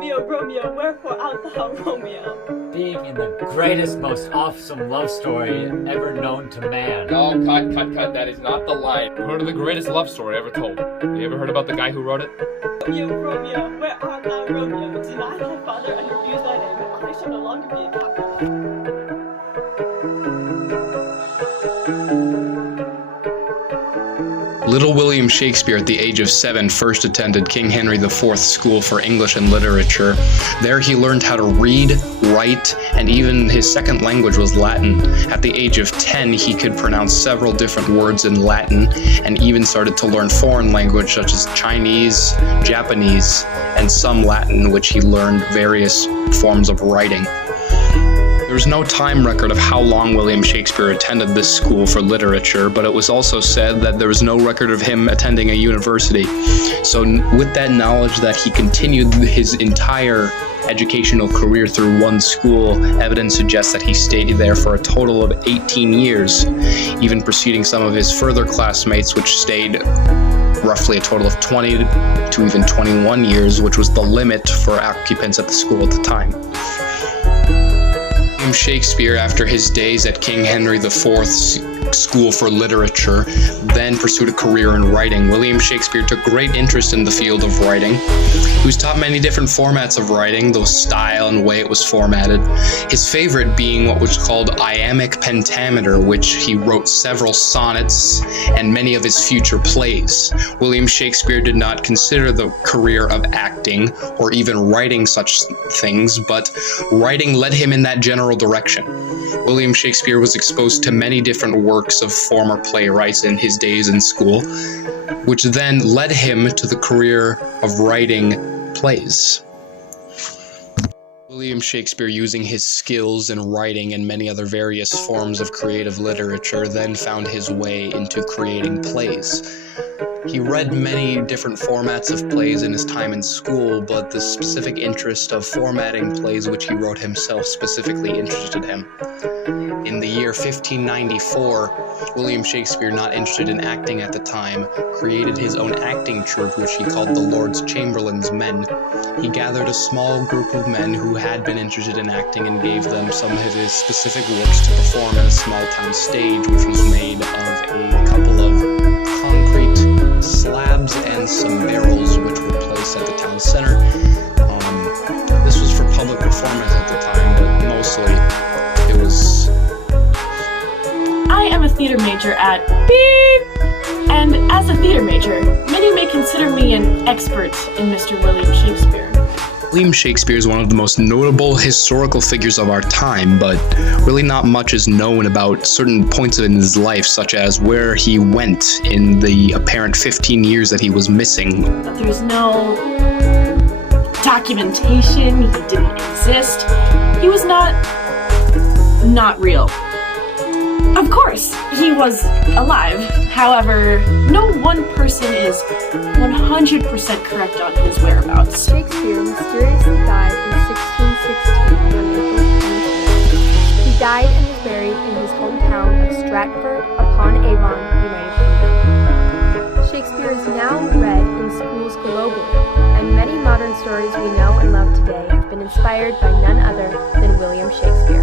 Romeo, Romeo, wherefore art thou Romeo? Being in the greatest, most awesome love story ever known to man. Oh, cut, that is not the line. You heard of the greatest love story ever told? You ever heard about the guy who wrote it? Romeo, Romeo, where art thou Romeo? Deny thy father and refuse thy name, and I shall no longer be a captive. Little William Shakespeare, at the age of 7, first attended King Henry IV's School for English and Literature. There he learned how to read, write, and even his second language was Latin. At the age of 10, he could pronounce several different words in Latin, and even started to learn foreign language such as Chinese, Japanese, and some Latin, which he learned various forms of writing. There is no time record of how long William Shakespeare attended this school for literature, but it was also said that there was no record of him attending a university. So with that knowledge that he continued his entire educational career through one school, evidence suggests that he stayed there for a total of 18 years, even preceding some of his further classmates, which stayed roughly a total of 20 to even 21 years, which was the limit for occupants at the school at the time. William Shakespeare, after his days at King Henry IV's School for Literature, then pursued a career in writing. William Shakespeare took great interest in the field of writing. He was taught many different formats of writing, the style and way it was formatted. His favorite being what was called iambic pentameter, which he wrote several sonnets and many of his future plays. William Shakespeare did not consider the career of acting or even writing such things, but writing led him in that general direction. William Shakespeare was exposed to many different works of former playwrights in his days in school, which then led him to the career of writing plays. William Shakespeare, using his skills in writing and many other various forms of creative literature, then found his way into creating plays. He read many different formats of plays in his time in school, but the specific interest of formatting plays which he wrote himself specifically interested him. In the year 1594, William Shakespeare, not interested in acting at the time, created his own acting troupe, which he called the Lord Chamberlain's Men. He gathered a small group of men who had been interested in acting and gave them some of his specific works to perform in a small town stage, which was made of a couple of concrete slabs and some barrels, which were placed at the town center. This was for public performance at the time, but mostly it was... I am a theater major at Beep! And as a theater major, many may consider me an expert in Mr. William Shakespeare. William Shakespeare is one of the most notable historical figures of our time, but really not much is known about certain points in his life, such as where he went in the apparent 15 years that he was missing. But there's no documentation, he didn't exist, he was not real. Of course, he was alive. However, no one person is 100% correct on his whereabouts. Shakespeare mysteriously died in 1616 on April 23rd. He died and was buried in his hometown of Stratford-upon-Avon, United Kingdom. Shakespeare is now read in schools globally, and many modern stories we know and love today have been inspired by none other than William Shakespeare.